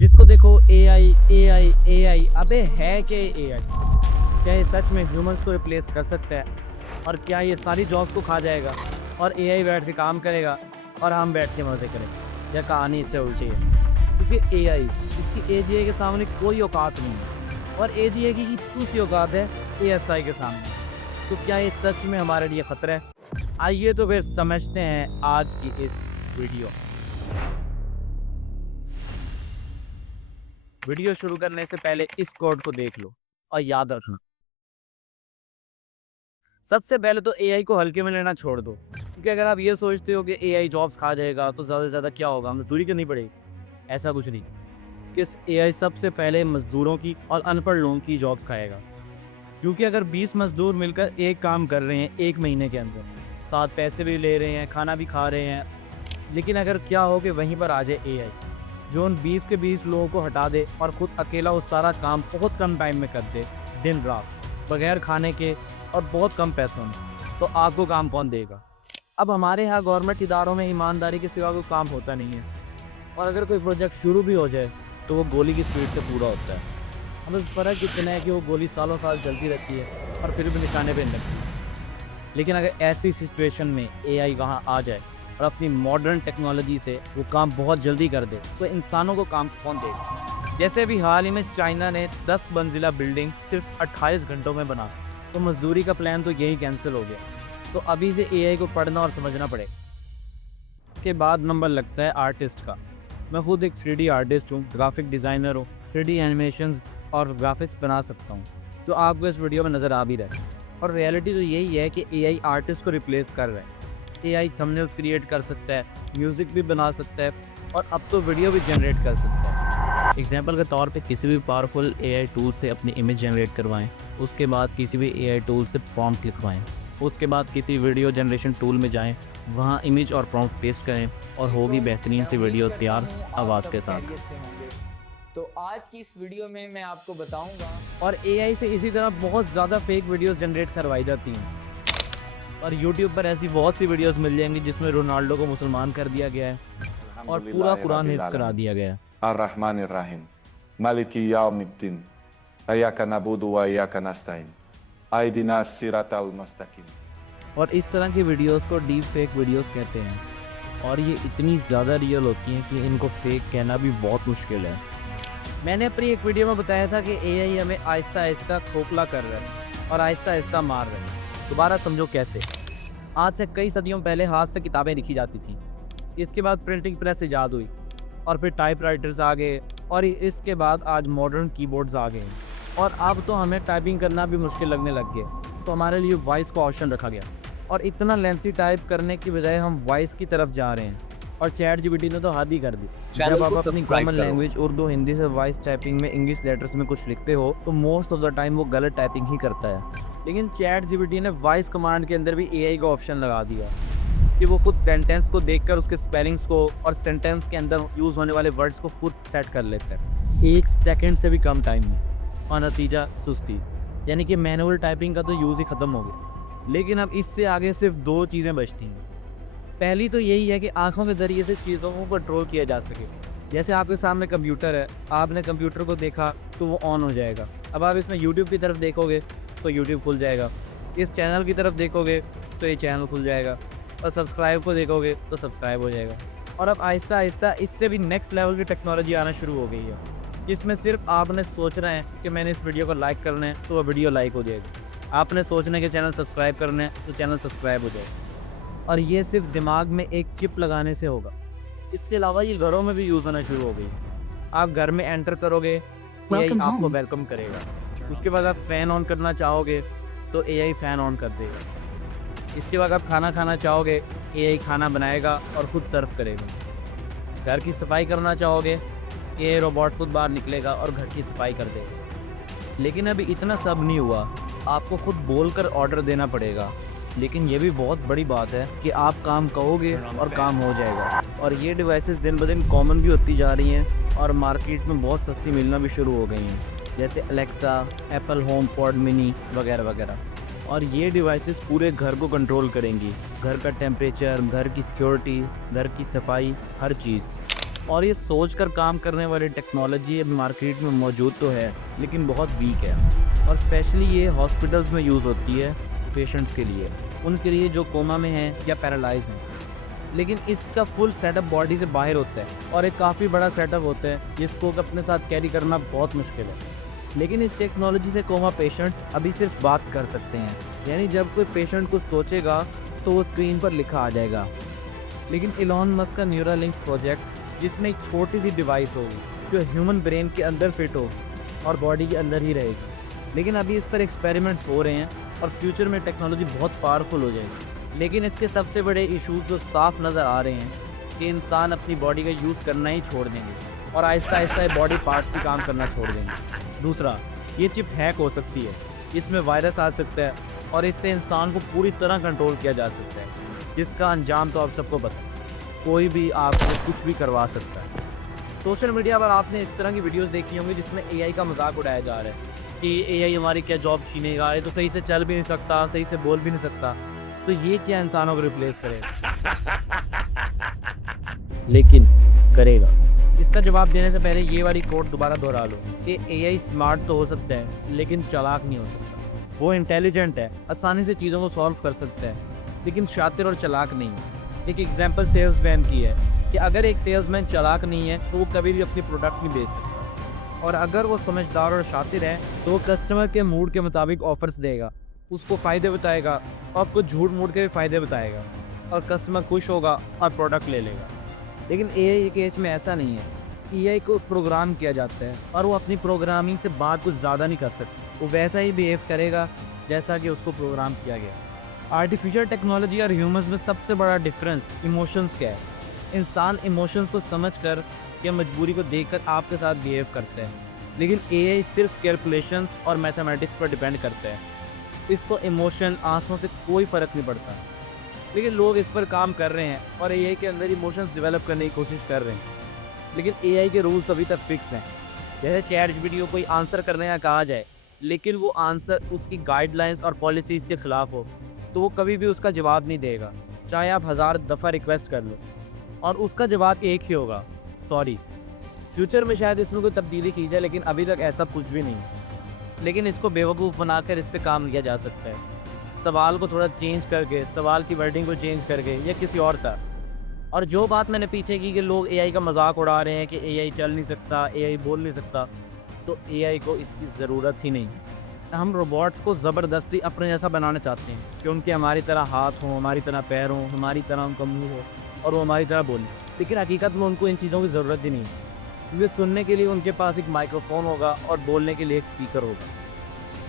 जिसको देखो AI AI AI. अबे है क्या एआई? क्या ये सच में ह्यूमंस को रिप्लेस कर सकता है? और क्या ये सारी जॉब्स को खा जाएगा और एआई बैठ के काम करेगा और हम बैठ के मजे करेंगे? या कहानी इससे उल्टी है, क्योंकि एआई इसकी एजीआई के सामने कोई औकात नहीं है और एजीआई की इतनी सी औकात है एएसआई के सामने। तो क्या ये सच में हमारे लिए खतरा है? आइए तो फिर समझते हैं आज की इस वीडियो। वीडियो शुरू करने से पहले इस कोड को देख लो और याद रखना, सबसे पहले तो एआई को हल्के में लेना छोड़ दो, क्योंकि अगर आप ये सोचते हो कि एआई जॉब्स खा जाएगा तो ज़्यादा से ज़्यादा क्या होगा, मजदूरी करनी पड़ेगी। ऐसा कुछ नहीं। किस एआई सबसे पहले मजदूरों की और अनपढ़ लोगों की जॉब्स खाएगा, क्योंकि अगर 20 मजदूर मिलकर एक काम कर रहे हैं एक महीने के अंदर, साथ पैसे भी ले रहे हैं, खाना भी खा रहे हैं, लेकिन अगर क्या हो कि वहीं पर आ जाए एआई जो उन 20 के 20 लोगों को हटा दे और खुद अकेला वो सारा काम बहुत कम टाइम में कर दे, दिन रात बगैर खाने के और बहुत कम पैसों में, तो आपको काम कौन देगा? अब हमारे यहाँ गवर्नमेंट इदारों में ईमानदारी के सिवा कोई काम होता नहीं है, और अगर कोई प्रोजेक्ट शुरू भी हो जाए तो वो गोली की स्पीड से पूरा होता है। अब इस फर्क इतना है कि वो गोली सालों साल चलती रहती है और फिर भी निशाने पे नहीं लगती। लेकिन अगर ऐसी सिचुएशन में एआई वहाँ आ जाए और अपनी मॉडर्न टेक्नोलॉजी से वो काम बहुत जल्दी कर दे, तो इंसानों को काम कौन देगा? जैसे अभी हाल ही में चाइना ने 10 मंजिला बिल्डिंग सिर्फ 28 घंटों में बना, तो मजदूरी का प्लान तो यही कैंसिल हो गया। तो अभी से एआई को पढ़ना और समझना पड़ेगा। के बाद नंबर लगता है आर्टिस्ट का। मैं खुद एक 3D आर्टिस्ट हूँ, ग्राफिक डिज़ाइनर हूँ, 3D एनिमेशंस और ग्राफिक्स बना सकता हूँ, जो आपको इस वीडियो में नज़र आ भी रहा है। और रियलिटी तो यही है कि एआई आर्टिस्ट को रिप्लेस कर रहा है। एआई थंबनेल्स क्रिएट कर सकता है, म्यूज़िक भी बना सकता है और अब तो वीडियो भी जनरेट कर सकता है। एग्जाम्पल के तौर पे किसी भी पावरफुल एआई टूल से अपनी इमेज जनरेट करवाएं, उसके बाद किसी भी एआई टूल से प्रॉम्प्ट लिखवाएं, उसके बाद किसी वीडियो जनरेशन टूल में जाएं, वहां इमेज और प्रॉम्प्ट पेस्ट करें और होगी बेहतरीन सी वीडियो तैयार आवाज़ के साथ। तो आज की इस वीडियो में मैं आपको बताऊंगा। और एआई से इसी तरह बहुत ज़्यादा फेक वीडियोस जनरेट करवाई जाती हैं, और यूट्यूब पर ऐसी बहुत सी वीडियोस मिल जाएंगी जिसमें रोनाल्डो को मुसलमान कर दिया गया है और पूरा कुरान हिफ्ज़ करा दिया गया है। अर्रहमानिर्रहीम मालिकी यौमिद्दीन इय्याका नअबुदु व इय्याका नस्तईन इहदिना सिरातल मुस्तकीम। और इस तरह की वीडियोस को डीप फेक वीडियोस कहते हैं, और ये इतनी ज़्यादा रियल होती हैं कि इनको फेक कहना भी बहुत मुश्किल है। मैंने अपनी एक वीडियो में बताया था कि एआई हमें आहिस्ता आहिस्ता खोखला कर रहा है और आहिस्ता आहिस्ता मार रहा है। दोबारा समझो कैसे। आज से कई सदियों पहले हाथ से किताबें लिखी जाती थी, इसके बाद प्रिंटिंग प्रेस ईजाद हुई और फिर टाइपराइटर्स आ गए, और इसके बाद आज मॉडर्न कीबोर्ड्स आ गए, और अब तो हमें टाइपिंग करना भी मुश्किल लगने लग गया। तो हमारे लिए वॉइस का ऑप्शन रखा गया, और इतना लेंथी टाइप करने की बजाय हम वॉइस की तरफ जा रहे हैं, और चैट जीपीटी ने तो हद ही कर दी। जब आप अपनी कॉमन लैंग्वेज उर्दू हिंदी से वॉइस टाइपिंग में इंग्लिश लेटर्स में कुछ लिखते हो तो मोस्ट ऑफ द टाइम वो गलत टाइपिंग ही करता है। लेकिन चैट जीपीटी ने वॉइस कमांड के अंदर भी एआई का ऑप्शन लगा दिया कि वो खुद सेंटेंस को देखकर उसके स्पेलिंग्स को और सेंटेंस के अंदर यूज़ होने वाले वर्ड्स को खुद सेट कर लेता है 1 सेकंड से भी कम टाइम में, और नतीजा सुस्ती, यानी कि मैनुअल टाइपिंग का तो यूज़ ही ख़त्म हो गया। लेकिन अब इससे आगे सिर्फ 2 चीज़ें बचती हैं। पहली तो यही है कि आँखों के ज़रिए से चीज़ों को कंट्रोल किया जा सके। जैसे आपके सामने कंप्यूटर है, आपने कंप्यूटर को देखा तो वो ऑन हो जाएगा। अब आप इसमें यूट्यूब की तरफ देखोगे तो यूट्यूब खुल जाएगा, इस चैनल की तरफ देखोगे तो ये चैनल खुल जाएगा, और सब्सक्राइब को देखोगे तो सब्सक्राइब हो जाएगा। और अब आहिस्ता आहिस्ता इससे भी नेक्स्ट लेवल की टेक्नोलॉजी आना शुरू हो गई है, जिसमें सिर्फ आपने सोचना है कि मैंने इस वीडियो को लाइक करना है तो वह वीडियो लाइक हो जाएगी। आपने सोचना है कि चैनल सब्सक्राइब करना है तो चैनल सब्सक्राइब हो जाएगा। और ये सिर्फ दिमाग में एक चिप लगाने से होगा। इसके अलावा ये घरों में भी यूज़ होना शुरू हो गई। आप घर में एंटर करोगे, एआई आपको वेलकम करेगा। उसके बाद आप फ़ैन ऑन करना चाहोगे तो एआई फ़ैन ऑन कर देगा। इसके बाद आप खाना खाना चाहोगे, एआई खाना बनाएगा और ख़ुद सर्व करेगा। घर की सफाई करना चाहोगे, एआई रोबोट खुद बाहर निकलेगा और घर की सफाई कर देगा। लेकिन अभी इतना सब नहीं हुआ, आपको खुद बोलकर ऑर्डर देना पड़ेगा। लेकिन ये भी बहुत बड़ी बात है कि आप काम कहोगे और काम हो जाएगा। और ये डिवाइसेस दिन ब दिन कॉमन भी होती जा रही हैं और मार्केट में बहुत सस्ती मिलना भी शुरू हो गई हैं, जैसे Alexa, Apple home pod mini वगैरह वगैरह। और ये डिवाइसेस पूरे घर को कंट्रोल करेंगी, घर का टेम्परेचर, घर की सिक्योरिटी, घर की सफाई, हर चीज़। और ये सोच कर काम करने वाली टेक्नोलॉजी मार्केट में मौजूद तो है, लेकिन बहुत वीक है। और स्पेशली ये हॉस्पिटल्स में यूज़ होती है पेशेंट्स के लिए, उनके लिए जो कोमा में हैं या पैरालाइज हैं। लेकिन इसका फुल सेटअप बॉडी से बाहर होता है और एक काफ़ी बड़ा सेटअप होता है जिसको अपने साथ कैरी करना बहुत मुश्किल है। लेकिन इस टेक्नोलॉजी से कोमा पेशेंट्स अभी सिर्फ बात कर सकते हैं, यानी जब कोई पेशेंट कुछ सोचेगा तो वो स्क्रीन पर लिखा आ जाएगा। लेकिन इलॉन मस्क का न्यूरालिंक प्रोजेक्ट, जिसमें एक छोटी सी डिवाइस होगी जो ह्यूमन ब्रेन के अंदर फिट हो और बॉडी के अंदर ही रहेगी। लेकिन अभी इस पर एक्सपेरिमेंट्स हो रहे हैं और फ्यूचर में टेक्नोलॉजी बहुत पावरफुल हो जाएगी। लेकिन इसके सबसे बड़े इश्यूज जो साफ नज़र आ रहे हैं कि इंसान अपनी बॉडी का यूज़ करना ही छोड़ देंगे और आहिस्ता आहिस्ता बॉडी पार्ट्स भी काम करना छोड़ देंगे। दूसरा, ये चिप हैक हो सकती है, इसमें वायरस आ सकता है और इससे इंसान को पूरी तरह कंट्रोल किया जा सकता है, जिसका अंजाम तो आप सबको पता है, कोई भी आपको कुछ भी करवा सकता है। सोशल मीडिया पर आपने इस तरह की वीडियोस देखी होंगी जिसमें एआई का मजाक उड़ाया जा रहा है कि एआई हमारी क्या जॉब छीनेगा, ये तो सही से चल भी नहीं सकता, सही से बोल भी नहीं सकता, तो ये क्या इंसानों को रिप्लेस करेगा? लेकिन करेगा। इसका जवाब देने से पहले ये वाली कोट दोबारा दोहरा लो कि एआई स्मार्ट तो हो सकता है लेकिन चालाक नहीं हो सकता। वो इंटेलिजेंट है, आसानी से चीज़ों को सॉल्व कर सकता है, लेकिन शातिर और चालाक नहीं है। एक एग्जांपल सेल्समैन की है कि अगर एक सेल्समैन चालाक नहीं है तो वो कभी भी अपनी प्रोडक्ट नहीं बेच सकता, और अगर वो समझदार और शातिर है तो वो कस्टमर के मूड के मुताबिक ऑफर्स देगा, उसको फ़ायदे बताएगा और कुछ झूठ मूठ के भी फ़ायदे बताएगा, और कस्टमर खुश होगा और प्रोडक्ट ले लेगा। लेकिन एआई केस में ऐसा नहीं है। एआई को प्रोग्राम किया जाता है और वो अपनी प्रोग्रामिंग से बात कुछ ज़्यादा नहीं कर सकता, वो वैसा ही बिहेव करेगा जैसा कि उसको प्रोग्राम किया गया। आर्टिफिशियल टेक्नोलॉजी और ह्यूमंस में सबसे बड़ा डिफरेंस इमोशंस का है। इंसान इमोशंस को समझकर या मजबूरी को देखकर आपके साथ बिहेव करता है, लेकिन एआई सिर्फ कैलकुलेशंस और मैथमेटिक्स पर डिपेंड करता है। इसको इमोशन, आंसुओं से कोई फ़र्क नहीं पड़ता। लेकिन लोग इस पर काम कर रहे हैं और एआई के अंदर इमोशंस डेवलप करने की कोशिश कर रहे हैं। लेकिन एआई के रूल्स अभी तक फिक्स हैं। जैसे चैटजीपीटी को कोई आंसर करने का कहा जाए, लेकिन वो आंसर उसकी गाइडलाइंस और पॉलिसीज़ के ख़िलाफ़ हो, तो वो कभी भी उसका जवाब नहीं देगा, चाहे आप 1000 दफ़ा रिक्वेस्ट कर लो, और उसका जवाब एक ही होगा, सॉरी। फ्यूचर में शायद इसमें कोई तब्दीली की जाए, लेकिन अभी तक ऐसा कुछ भी नहीं है। लेकिन इसको बेवकूफ़ बनाकर इससे काम लिया जा सकता है। सवाल को थोड़ा चेंज करके, सवाल की वर्डिंग को चेंज करके, या किसी और तरह। और जो बात मैंने पीछे की कि लोग एआई का मजाक उड़ा रहे हैं कि एआई चल नहीं सकता, एआई बोल नहीं सकता, तो एआई को इसकी ज़रूरत ही नहीं है। हम रोबोट्स को ज़बरदस्ती अपने जैसा बनाना चाहते हैं कि उनके हमारी तरह हाथ हों, हमारी तरह पैर हों, हमारी तरह उनका मुँह हो और वो हमारी तरह बोलें। लेकिन हकीकत में उनको इन चीज़ों की ज़रूरत ही नहीं है, क्योंकि सुनने के लिए उनके पास एक माइक्रोफोन होगा और बोलने के लिए एक स्पीकर होगा।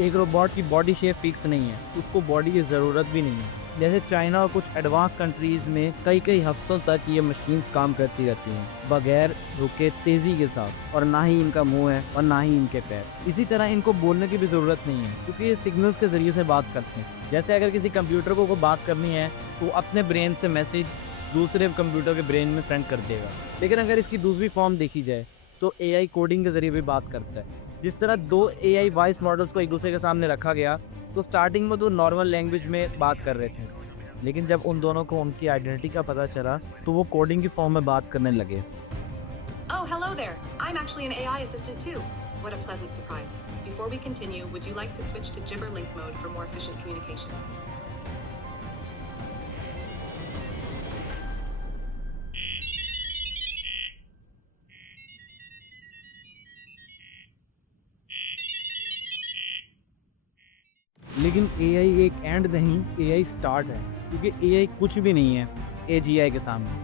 एक रोबोट की बॉडी शेप फिक्स नहीं है, उसको बॉडी की ज़रूरत भी नहीं है। जैसे चाइना और कुछ एडवांस कंट्रीज़ में कई हफ्तों तक ये मशीन्स काम करती रहती हैं, बगैर रुके तेज़ी के साथ, और ना ही इनका मुंह है और ना ही इनके पैर। इसी तरह इनको बोलने की भी ज़रूरत नहीं है, क्योंकि ये सिग्नल्स के ज़रिए से बात करते हैं। जैसे अगर किसी कंप्यूटर को बात करनी है तो अपने ब्रेन से मैसेज दूसरे कंप्यूटर के ब्रेन में सेंड कर देगा। लेकिन अगर इसकी दूसरी फॉर्म देखी जाए तो एआई कोडिंग के ज़रिए भी बात करता है। जिस तरह 2 एआई वॉइस मॉडल्स को एक दूसरे के सामने रखा गया, तो स्टार्टिंग में तो नॉर्मल लैंग्वेज में बात कर रहे थे, लेकिन जब उन दोनों को उनकी आइडेंटिटी का पता चला तो वो कोडिंग की फॉर्म में बात करने लगे। Oh, hello there. I'm actually an AI assistant too. What a pleasant surprise. Before we continue, would you like to switch to Gibberlink mode for more efficient communication? लेकिन एआई एक and नहीं, AI start है, क्योंकि AI कुछ भी नहीं है AGI के सामने।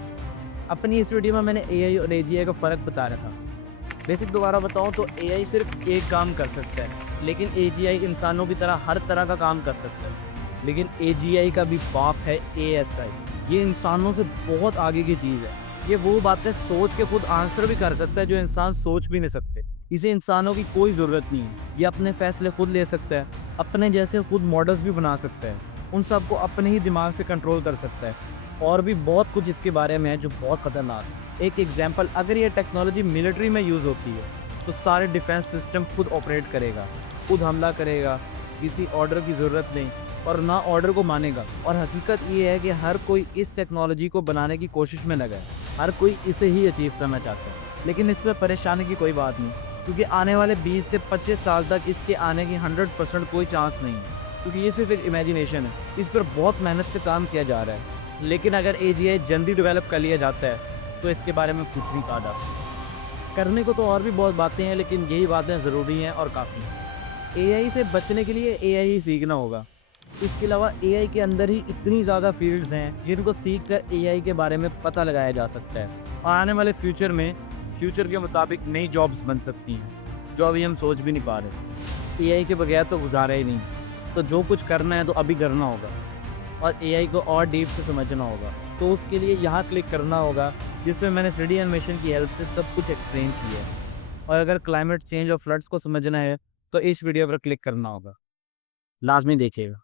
अपनी इस वीडियो में मैंने एआई और एजीआई का फ़र्क बता रहा था। बेसिक दोबारा बताऊं तो एआई सिर्फ एक काम कर सकता है, लेकिन एजीआई इंसानों की तरह हर तरह का काम कर सकता है। लेकिन एजीआई का भी बाप है एएसआई, ये इंसानों से बहुत आगे की चीज़ है। ये वो बातें सोच के खुद आंसर भी कर सकता है जो इंसान सोच भी नहीं सकते। इसे इंसानों की कोई ज़रूरत नहीं है, ये अपने फ़ैसले खुद ले सकता है, अपने जैसे खुद मॉडल्स भी बना सकता है, उन सबको अपने ही दिमाग से कंट्रोल कर सकता है, और भी बहुत कुछ इसके बारे में है जो बहुत ख़तरनाक है। एक एग्जांपल, अगर ये टेक्नोलॉजी मिलिट्री में यूज़ होती है तो सारे डिफेंस सिस्टम खुद ऑपरेट करेगा, खुद हमला करेगा, किसी ऑर्डर की ज़रूरत नहीं, और ना ऑर्डर को मानेगा। और हकीकत ये है कि हर कोई इस टेक्नोलॉजी को बनाने की कोशिश में लगा है। हर कोई इसे ही अचीव करना चाहता है, लेकिन इसमें परेशानी की कोई बात नहीं, क्योंकि आने वाले 20 से 25 साल तक इसके आने की 100% कोई चांस नहीं है, क्योंकि ये सिर्फ एक इमेजिनेशन है। इस पर बहुत मेहनत से काम किया जा रहा है, लेकिन अगर AGI जल्दी डेवलप कर लिया जाता है तो इसके बारे में कुछ नहीं कहा जा सकता। करने को तो और भी बहुत बातें हैं, लेकिन यही बातें ज़रूरी हैं और काफ़ी हैं। AI से बचने के लिए AI ही सीखना होगा। इसके अलावा AI के अंदर ही इतनी ज़्यादा फील्ड्स हैं जिनको सीख कर AI के बारे में पता लगाया जा सकता है, और आने वाले फ्यूचर में फ्यूचर के मुताबिक नई जॉब्स बन सकती हैं जो अभी हम सोच भी नहीं पा रहे। AI के बगैर तो गुजारा ही नहीं, तो जो कुछ करना है तो अभी करना होगा और AI को और डीप से समझना होगा। तो उसके लिए यहाँ क्लिक करना होगा जिसमें मैंने 3D एनिमेशन की हेल्प से सब कुछ एक्सप्लेन किया है। और अगर क्लाइमेट चेंज और फ्लड्स को समझना है तो इस वीडियो पर क्लिक करना होगा। लाजमी देखिएगा।